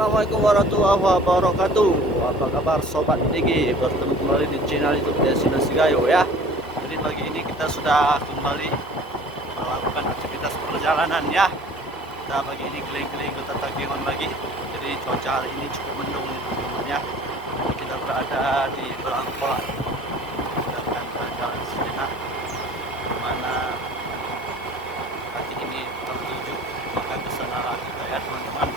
Assalamualaikum warahmatullahi wabarakatuh. Apa kabar sobat Digi? Bertemu kembali di channel YouTube Destinasi Gayo ya. Jadi pagi ini kita sudah kembali melakukan aktivitas perjalanan ya. Kita pagi ini keliling-keliling Kota Takengon lagi. Jadi cuaca hari ini cukup mendung nih teman-teman ya. Kita berada di Belangkol. Kita akan berjalan sejenak mana kaki ini tertuju, maka ke sana kita ya teman-teman.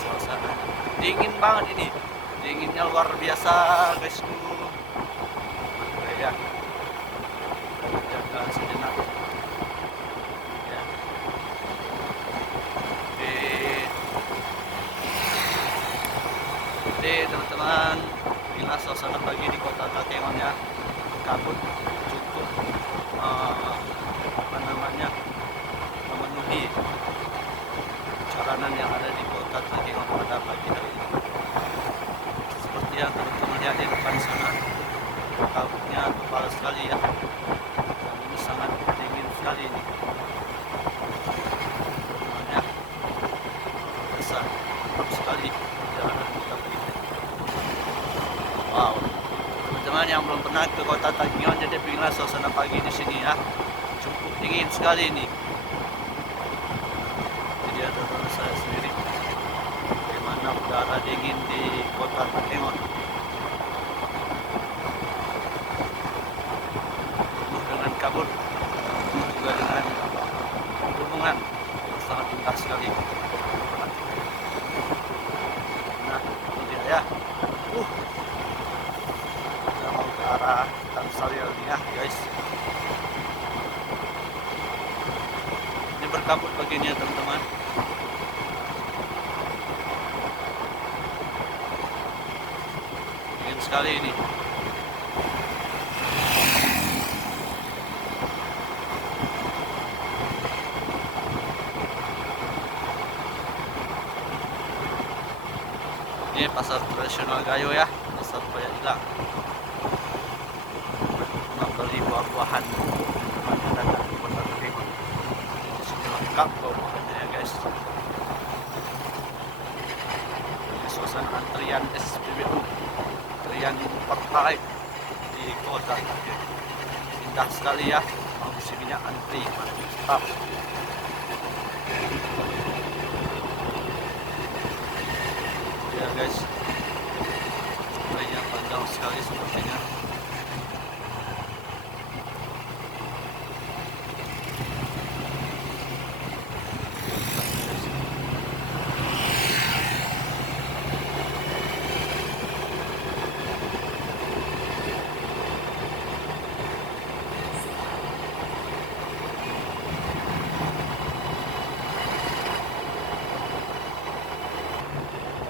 Suasana dingin banget ini, dinginnya luar biasa guys. Oke ya, jaga sejenak ya. Oke teman-teman, inilah suasana pagi di Kota Takengon ya. Kabut cukup apa namanya, memenuhi jalanan yang ada di Kota Takengon pada pagi hari ini. Seperti yang teman-teman lihat di depan sana, kabutnya tebal sekali ya, dan ini sangat dingin sekali ini. Teman-teman ya, besar sekali jalanan kita begini. Wow, teman-teman yang belum pernah ke Kota Takengon, jadi pilihlah suasana pagi di sini ya. Cukup dingin sekali ini. Jadi ada saya sendiri bagaimana udara dingin di Kota Takengon, penuh dengan kabut, penuh juga dengan gunungan yang sangat indah sekali. Nah itu dia ya. Kita mau ke arah Tangsarial nih ya guys. Ini berkabut begini ya teman-teman. Dingin sekali ini. Ini pasar tradisional Gayo ya, pasar Paya Ilang. Membeli buah-buahan makanan dari Kota Takengon. Di sini lengkap buah-buahannya ya guys. Ini suasana antrian SPBU, antrian Pertalite di Kota Takengon. Indah sekali ya, mau sininya antri mantap. Ya guys, banyak panjang sekali sepertinya.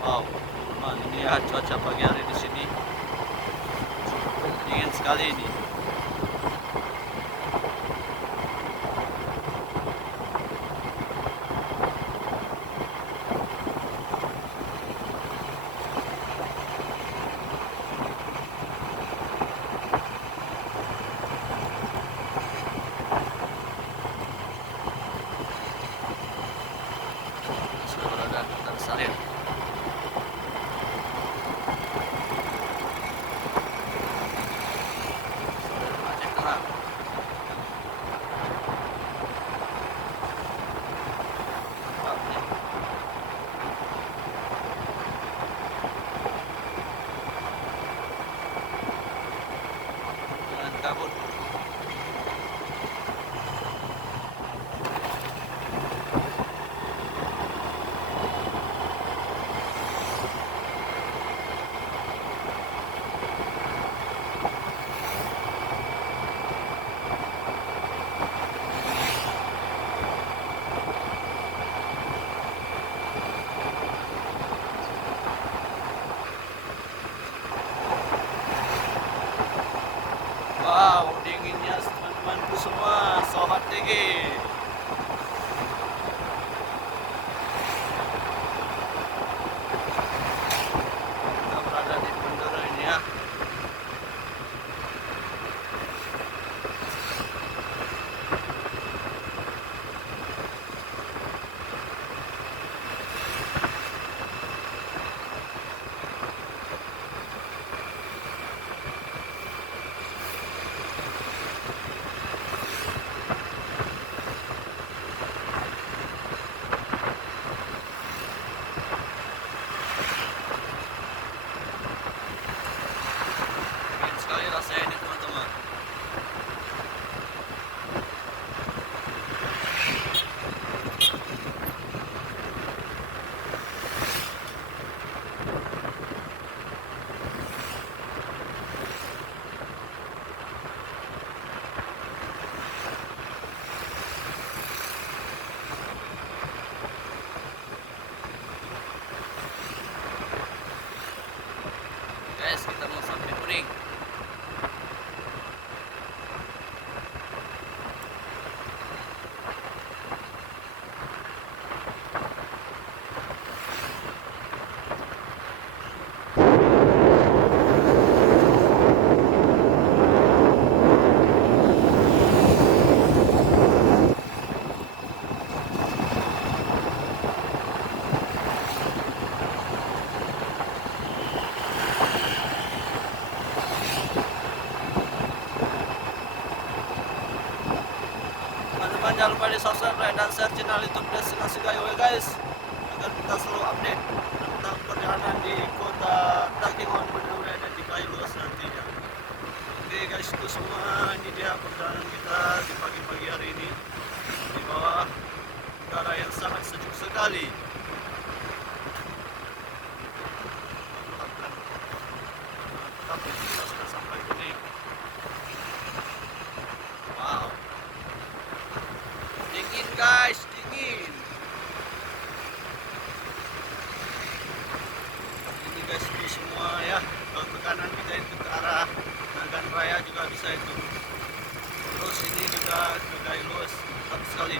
Wow, teman, ini ya cuaca pagi hari di sini cukup dingin sekali ini. Sudah berada di Tangsarial. Dengan kabut. Wow, dinginnya teman-temanku semua, sobat Digi. Kita berada di bandara ini ya. teman-teman jangan lupa di subscribe, like, dan share channel YouTube Destinasi Gayo ya guys, agar kita selalu update tentang perjalanan di kota Takengon Benue dan di Kailos nantinya. Oke guys, itu semua, ini dia perjalanan kita di pagi-pagi hari ini di bawah udara yang sangat sejuk sekali. Tapi kita sudah sampai ini. Wow, dingin guys, dingin. Ini guys, itu semua ya. Kalau ke kanan kita itu ke arah Nagan Raya juga bisa itu. Terus ini juga ke Kailos, mantap sekali.